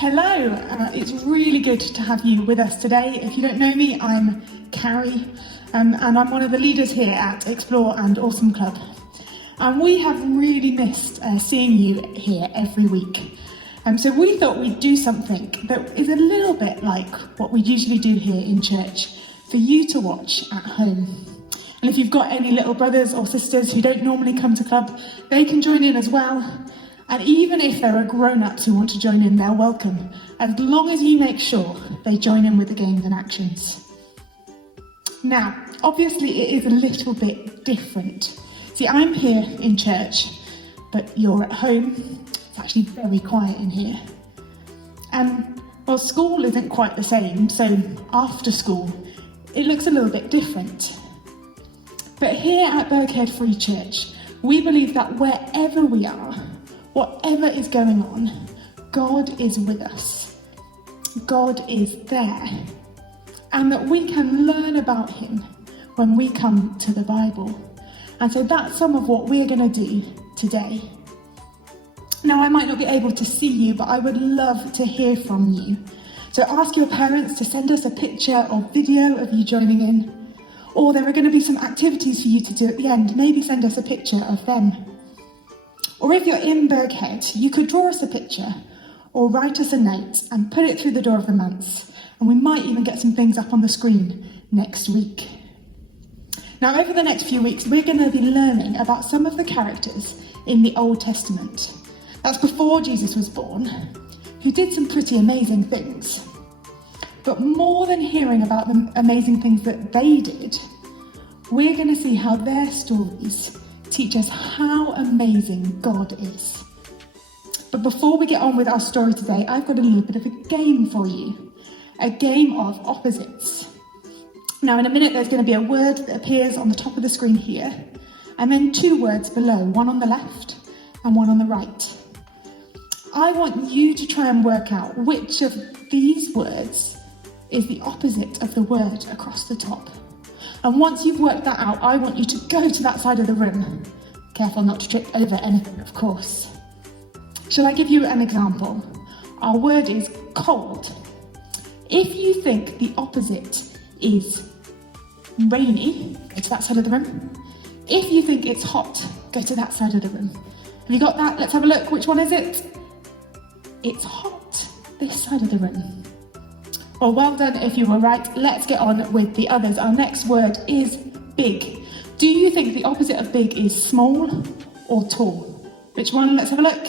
Hello, it's really good to have you with us today. If you don't know me, I'm Carrie, and I'm one of the leaders here at Explore and Awesome Club. And we have really missed seeing you here every week. So we thought we'd do something that is a little bit like what we usually do here in church for you to watch at home. And if you've got any little brothers or sisters who don't normally come to club, they can join in as well. And even if there are grown-ups who want to join in, they're welcome, as long as you make sure they join in with the games and actions. Now, obviously it is a little bit different. See, I'm here in church, but you're at home. It's actually very quiet in here. And, well, school isn't quite the same, so after school, it looks a little bit different. But here at Berghead Free Church, we believe that wherever we are, whatever is going on, God is with us. God is there. And that we can learn about him when we come to the Bible. And so that's some of what we're going to do today. Now, I might not be able to see you, but I would love to hear from you. So ask your parents to send us a picture or video of you joining in. Or there are going to be some activities for you to do at the end. Maybe send us a picture of them. Or if you're in Berghead, you could draw us a picture or write us a note and put it through the door of the manse. And we might even get some things up on the screen next week. Now, over the next few weeks, we're going to be learning about some of the characters in the Old Testament. That's before Jesus was born, who did some pretty amazing things. But more than hearing about the amazing things that they did, we're going to see how their stories teach us how amazing God is. But before we get on with our story today, I've got a little bit of a game for you. A game of opposites. Now, in a minute, there's going to be a word that appears on the top of the screen here, and then two words below, one on the left and one on the right. I want you to try and work out which of these words is the opposite of the word across the top. And once you've worked that out, I want you to go to that side of the room. Careful not to trip over anything, of course. Shall I give you an example? Our word is cold. If you think the opposite is rainy, go to that side of the room. If you think it's hot, go to that side of the room. Have you got that? Let's have a look. Which one is it? It's hot. This side of the room. Well done if you were right. Let's get on with the others. Our next word is big. Do you think the opposite of big is small or tall? Which one? Let's have a look.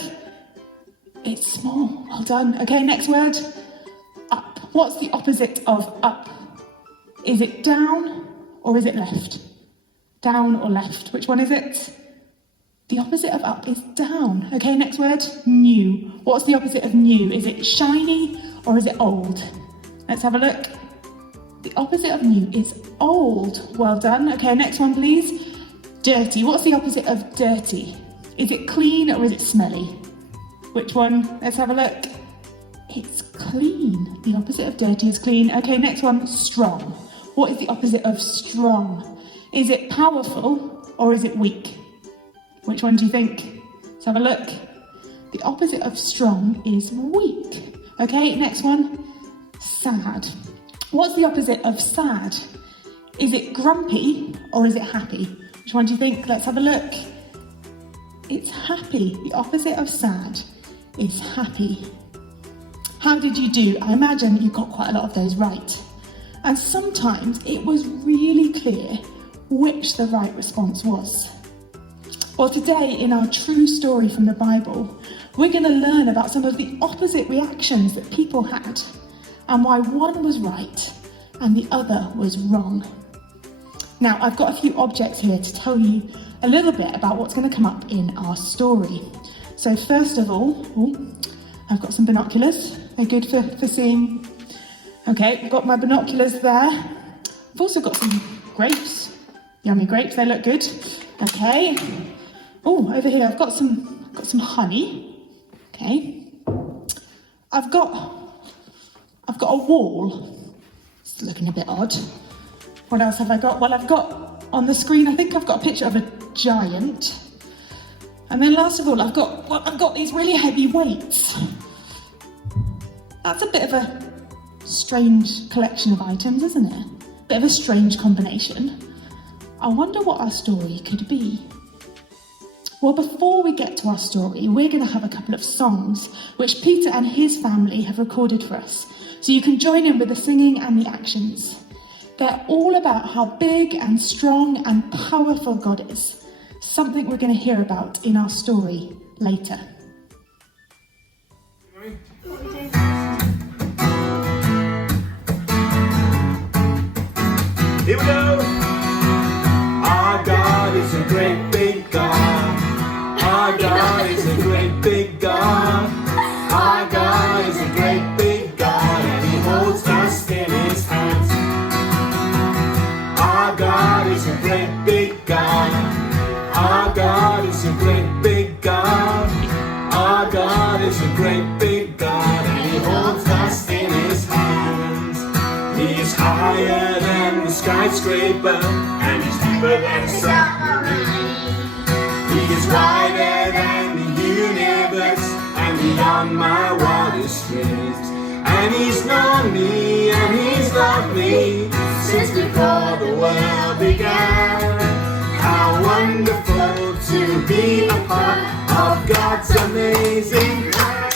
It's small. Well done. Okay, next word. Up. What's the opposite of up? Is it down or is it left? Down or left? Which one is it? The opposite of up is down. Okay, next word. New. What's the opposite of new? Is it shiny or is it old? Let's have a look. The opposite of new is old. Well done. Okay, next one, please. Dirty. What's the opposite of dirty? Is it clean or is it smelly? Which one? Let's have a look. It's clean. The opposite of dirty is clean. Okay, next one. Strong. What is the opposite of strong? Is it powerful or is it weak? Which one do you think? Let's have a look. The opposite of strong is weak. Okay, next one. Sad. What's the opposite of sad? Is it grumpy or is it happy? Which one do you think? Let's have a look. It's happy. The opposite of sad is happy. How did you do? I imagine you got quite a lot of those right. And sometimes it was really clear which the right response was. Well, today in our true story from the Bible, we're going to learn about some of the opposite reactions that people had, and why one was right and the other was wrong. Now, I've got a few objects here to tell you a little bit about what's going to come up in our story. So first of all, I've got some binoculars. They're good for seeing. Okay, I've got my binoculars there. I've also got some grapes. Yummy grapes, they look good. Okay. Oh, over here I've got some honey. Okay. I've got a wall. It's looking a bit odd. What else have I got? Well, I've got on the screen, I think I've got a picture of a giant. And then last of all, I've got these really heavy weights. That's a bit of a strange collection of items, isn't it? Bit of a strange combination. I wonder what our story could be. Well, before we get to our story, we're going to have a couple of songs which Peter and his family have recorded for us, so you can join in with the singing and the actions. They're all about how big and strong and powerful God is, something we're going to hear about in our story later. Here we go! Our God is a great big God. Our God is a great big God. Our God is a great big God, and He holds us in His hands. Our God is a great big God. Our God is a great big God. Our God is a great big God, and He holds us in His hands. He is higher than the skyscraper, and He's deeper than the submarine. He is wider than the universe, and beyond my wildest dreams. And He's known me, and He's loved me since before the world began. How wonderful to be a part of God's amazing plan.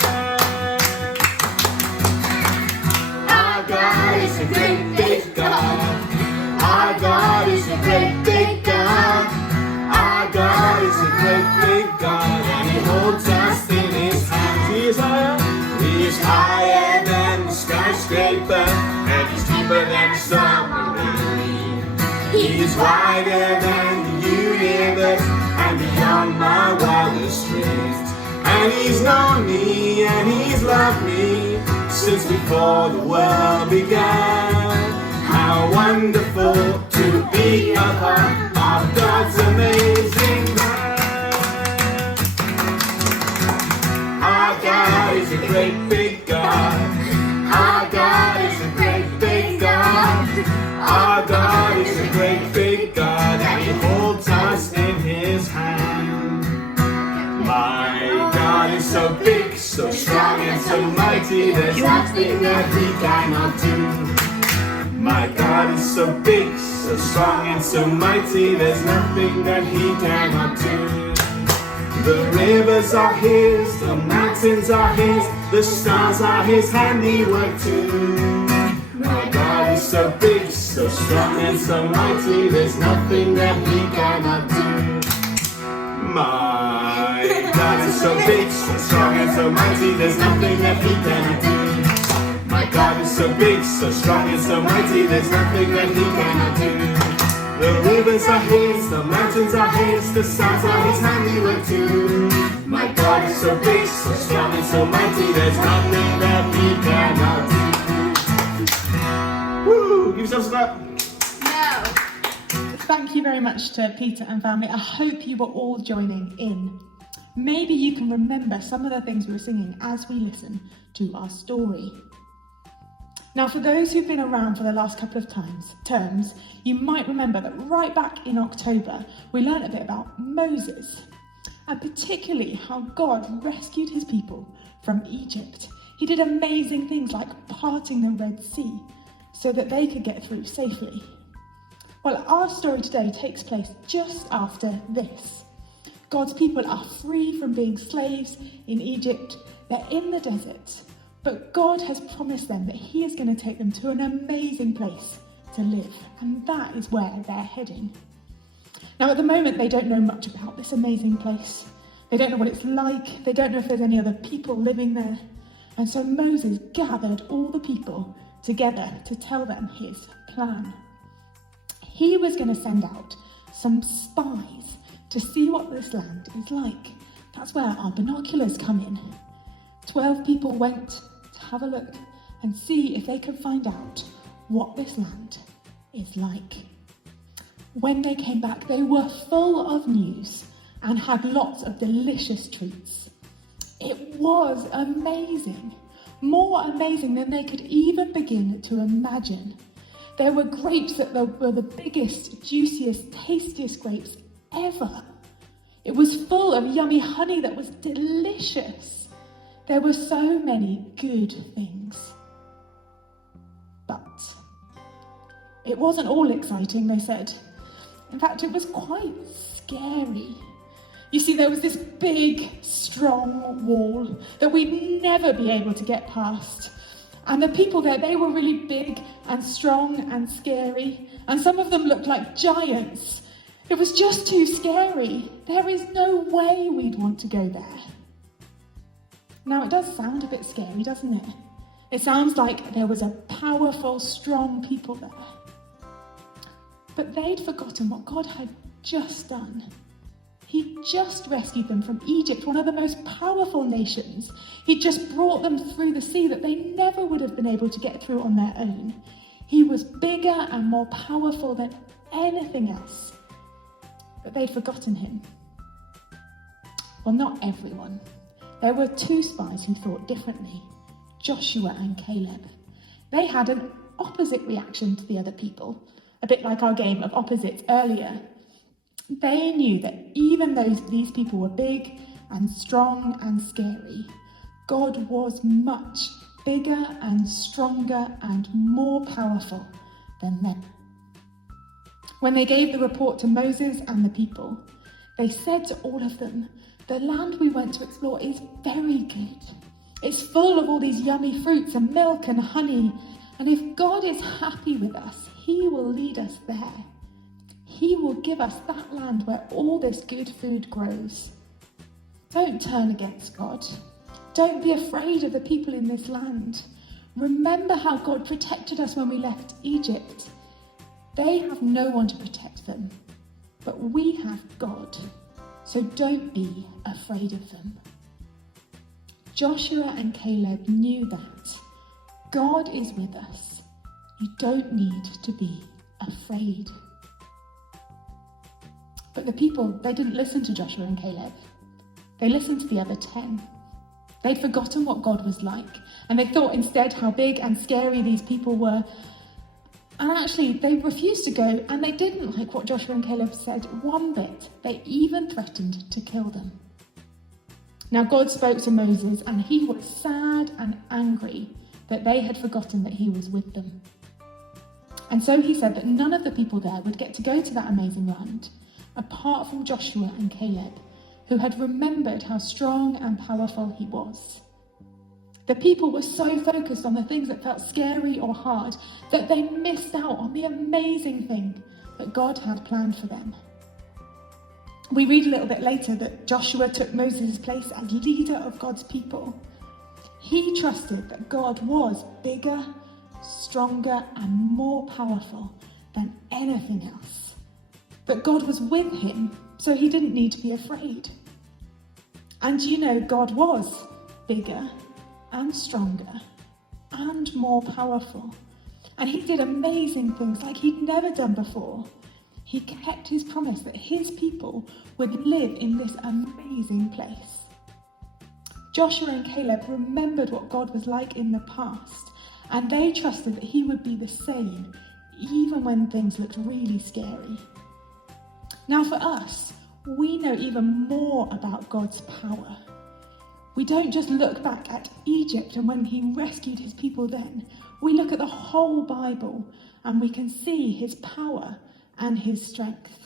Our God is a great big God. Our God is a great big God. Our God is a great big God, and He holds us in His hands. He is higher than the skyscraper, and He's deeper than the submarine. He is wider than the universe, and beyond my wildest dreams. And He's known me, and He's loved me since before the world began. How wonderful to be a part of God's amazing plan. Our God is a great big God. Our God is a great big God. Our God is a great big God, and He holds us in His hand. My God is so big, so strong, and so mighty, there's nothing that He cannot do. My God is so big, so strong, and so mighty, there's nothing that He cannot do. The rivers are His, the mountains are His, the stars are His handiwork too. My God is so big, so strong, and so mighty, there's nothing that He cannot do. My God is so big, so strong, and so mighty, there's nothing that He cannot do. My God is so big, so strong, and so mighty, there's nothing that He cannot do. The rivers are His, the mountains are His, the stars are His handiwork too. My God is so big, so strong, and so mighty, there's nothing that He cannot do. Woo! Give yourselves a clap. No. Thank you very much to Peter and family. I hope you were all joining in. Maybe you can remember some of the things we were singing as we listen to our story. Now, for those who've been around for the last couple of terms, you might remember that right back in October, we learned a bit about Moses, and particularly how God rescued His people from Egypt. He did amazing things like parting the Red Sea so that they could get through safely. Well, our story today takes place just after this. God's people are free from being slaves in Egypt. They're in the desert. But God has promised them that He is going to take them to an amazing place to live, and that is where they're heading. Now, at the moment, they don't know much about this amazing place. They don't know what it's like. They don't know if there's any other people living there. And so Moses gathered all the people together to tell them his plan. He was going to send out some spies to see what this land is like. That's where our binoculars come in. 12 people went to have a look and see if they could find out what this land is like. When they came back, they were full of news and had lots of delicious treats. It was amazing, more amazing than they could even begin to imagine. There were grapes that were the biggest, juiciest, tastiest grapes ever. It was full of yummy honey that was delicious. There were so many good things. But it wasn't all exciting, they said. In fact, it was quite scary. You see, there was this big, strong wall that we'd never be able to get past. And the people there, they were really big and strong and scary. And some of them looked like giants. It was just too scary. There is no way we'd want to go there. Now, it does sound a bit scary, doesn't it? It sounds like there was a powerful, strong people there. But they'd forgotten what God had just done. He'd just rescued them from Egypt, one of the most powerful nations. He'd just brought them through the sea that they never would have been able to get through on their own. He was bigger and more powerful than anything else. But they'd forgotten him. Well, not everyone. There were 2 spies who thought differently, Joshua and Caleb. They had an opposite reaction to the other people, a bit like our game of opposites earlier. They knew that even though these people were big and strong and scary, God was much bigger and stronger and more powerful than them. When they gave the report to Moses and the people, they said to all of them, "The land we went to explore is very good. It's full of all these yummy fruits and milk and honey. And if God is happy with us, he will lead us there. He will give us that land where all this good food grows. Don't turn against God. Don't be afraid of the people in this land. Remember how God protected us when we left Egypt. They have no one to protect them, but we have God. So don't be afraid of them." Joshua and Caleb knew that God is with us. You don't need to be afraid. But the people, they didn't listen to Joshua and Caleb. They listened to the other 10. They'd forgotten what God was like, and they thought instead how big and scary these people were. And actually, they refused to go, and they didn't like what Joshua and Caleb said one bit. They even threatened to kill them. Now, God spoke to Moses, and he was sad and angry that they had forgotten that he was with them. And so he said that none of the people there would get to go to that amazing land, apart from Joshua and Caleb, who had remembered how strong and powerful he was. The people were so focused on the things that felt scary or hard that they missed out on the amazing thing that God had planned for them. We read a little bit later that Joshua took Moses' place as leader of God's people. He trusted that God was bigger, stronger, and more powerful than anything else. That God was with him, so he didn't need to be afraid. And you know, God was bigger and stronger and more powerful. And he did amazing things like he'd never done before. He kept his promise that his people would live in this amazing place. Joshua and Caleb remembered what God was like in the past, and they trusted that he would be the same, even when things looked really scary. Now for us, we know even more about God's power. We don't just look back at Egypt and when he rescued his people then. We look at the whole Bible and we can see his power and his strength.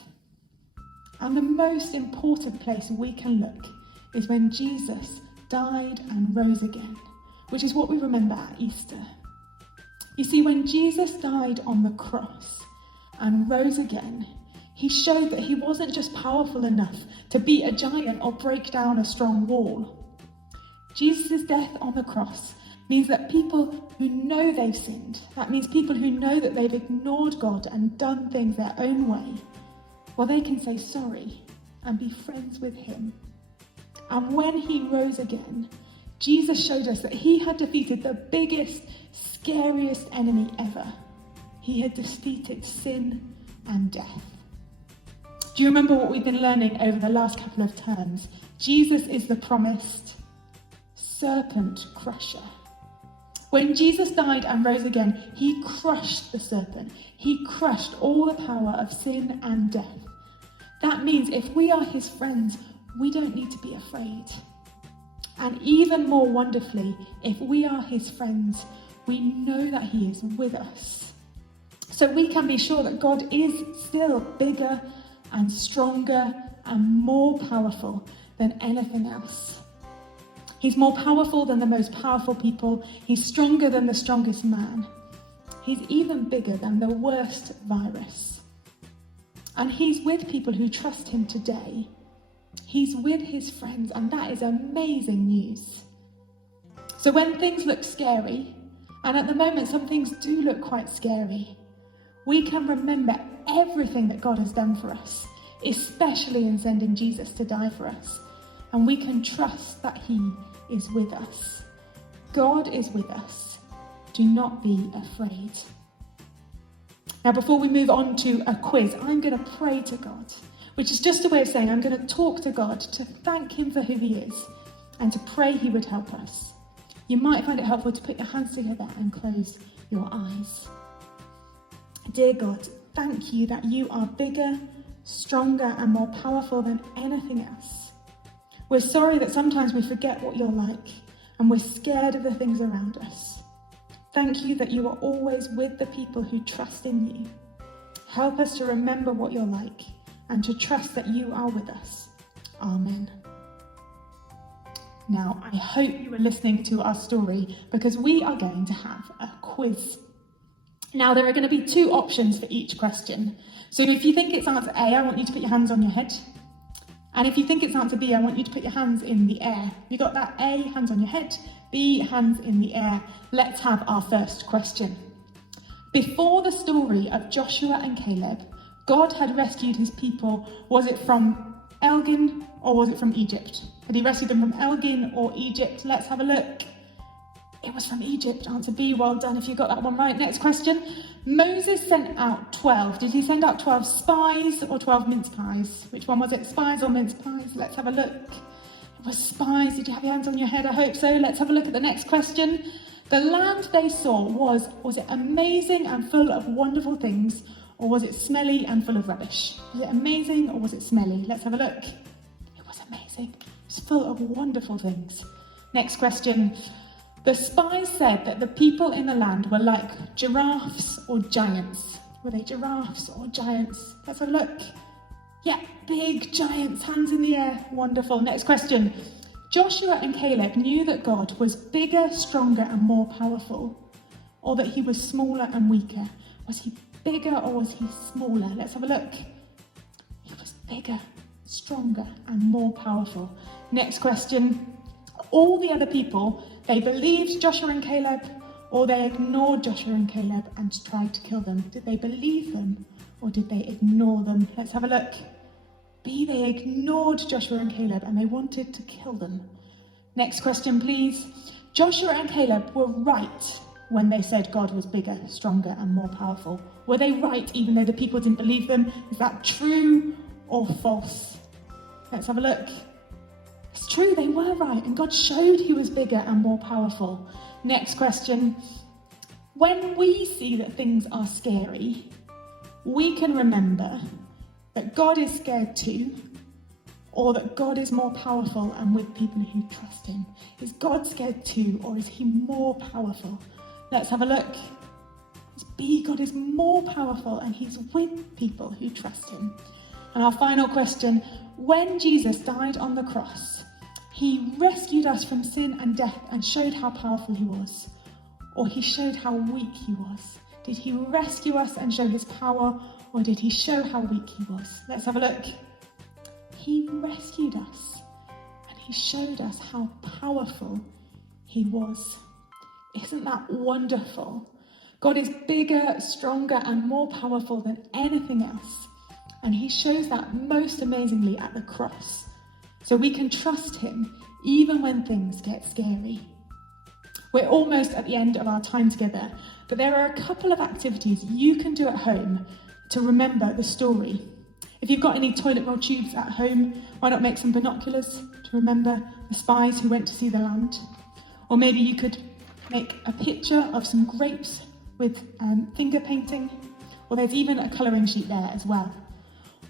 And the most important place we can look is when Jesus died and rose again, which is what we remember at Easter. You see, when Jesus died on the cross and rose again, he showed that he wasn't just powerful enough to beat a giant or break down a strong wall. Jesus' death on the cross means that people who know they've sinned, that means people who know that they've ignored God and done things their own way, well, they can say sorry and be friends with him. And when he rose again, Jesus showed us that he had defeated the biggest, scariest enemy ever. He had defeated sin and death. Do you remember what we've been learning over the last couple of terms? Jesus is the promised serpent crusher. When Jesus died and rose again, he crushed the serpent. He crushed all the power of sin and death. That means if we are his friends, we don't need to be afraid. And even more wonderfully, if we are his friends, we know that he is with us. So we can be sure that God is still bigger and stronger and more powerful than anything else. He's more powerful than the most powerful people. He's stronger than the strongest man. He's even bigger than the worst virus. And he's with people who trust him today. He's with his friends, and that is amazing news. So when things look scary, and at the moment some things do look quite scary, we can remember everything that God has done for us, especially in sending Jesus to die for us. And we can trust that he is with us. God is with us. Do not be afraid. Now, before we move on to a quiz, I'm going to pray to God, which is just a way of saying I'm going to talk to God to thank him for who he is and to pray he would help us. You might find it helpful to put your hands together and close your eyes. Dear God, thank you that you are bigger, stronger, and more powerful than anything else. We're sorry that sometimes we forget what you're like and we're scared of the things around us. Thank you that you are always with the people who trust in you. Help us to remember what you're like and to trust that you are with us. Amen. Now, I hope you are listening to our story because we are going to have a quiz. Now, there are going to be 2 options for each question. So if you think it's answer A, I want you to put your hands on your head. And if you think it's answer B, I want you to put your hands in the air. You got that? A, hands on your head. B, hands in the air. Let's have our first question. Before the story of Joshua and Caleb, God had rescued his people. Was it from Elgin or was it from Egypt? Had he rescued them from Elgin or Egypt? Let's have a look. It was from Egypt. Answer B. Well done if you got that one right. Next question. Moses sent out 12. Did he send out 12 spies or 12 mince pies? Which one was it? Spies or mince pies? Let's have a look. It was spies. Did you have your hands on your head? I hope so. Let's have a look at the next question. The land they saw, was it amazing and full of wonderful things, or was it smelly and full of rubbish? Was it amazing or was it smelly? Let's have a look. It was amazing. It was full of wonderful things. Next question. The spies said that the people in the land were like giraffes or giants. Were they giraffes or giants? Let's have a look. Yeah, big giants, hands in the air. Wonderful. Next question. Joshua and Caleb knew that God was bigger, stronger, and more powerful, or that he was smaller and weaker. Was he bigger or was he smaller? Let's have a look. He was bigger, stronger, and more powerful. Next question. All the other people, they believed Joshua and Caleb, or they ignored Joshua and Caleb and tried to kill them. Did they believe them or did they ignore them? Let's have a look. B, they ignored Joshua and Caleb and they wanted to kill them. Next question, please. Joshua and Caleb were right when they said God was bigger, stronger, and more powerful. Were they right even though the people didn't believe them? Is that true or false? Let's have a look. It's true, they were right, and God showed he was bigger and more powerful. Next question. When we see that things are scary, we can remember that God is scared too, or that God is more powerful and with people who trust him. Is God scared too, or is he more powerful? Let's have a look. It's B, God is more powerful and he's with people who trust him. And our final question, when Jesus died on the cross, he rescued us from sin and death and showed how powerful he was, or he showed how weak he was. Did he rescue us and show his power, or did he show how weak he was? Let's have a look. He rescued us and he showed us how powerful he was. Isn't that wonderful? God is bigger, stronger, and more powerful than anything else. And he shows that most amazingly at the cross. So we can trust him even when things get scary. We're almost at the end of our time together, but there are a couple of activities you can do at home to remember the story. If you've got any toilet roll tubes at home, why not make some binoculars to remember the spies who went to see the land? Or maybe you could make a picture of some grapes with finger painting, or there's even a colouring sheet there as well.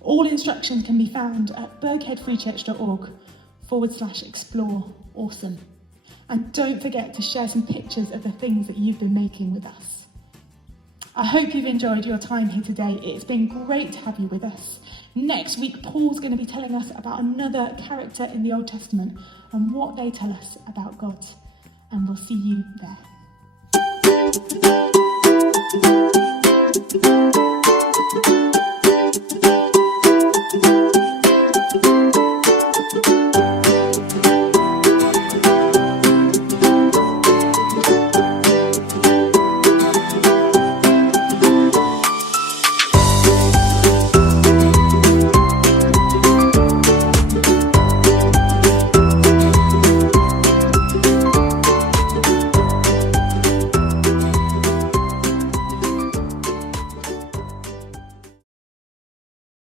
All instructions can be found at bergheadfreechurch.org facebook.com/explore awesome. And don't forget to share some pictures of the things that you've been making with us. I hope you've enjoyed your time here today. It's been great to have you with us. Next week, Paul's going to be telling us about another character in the Old Testament and what they tell us about God. And we'll see you there.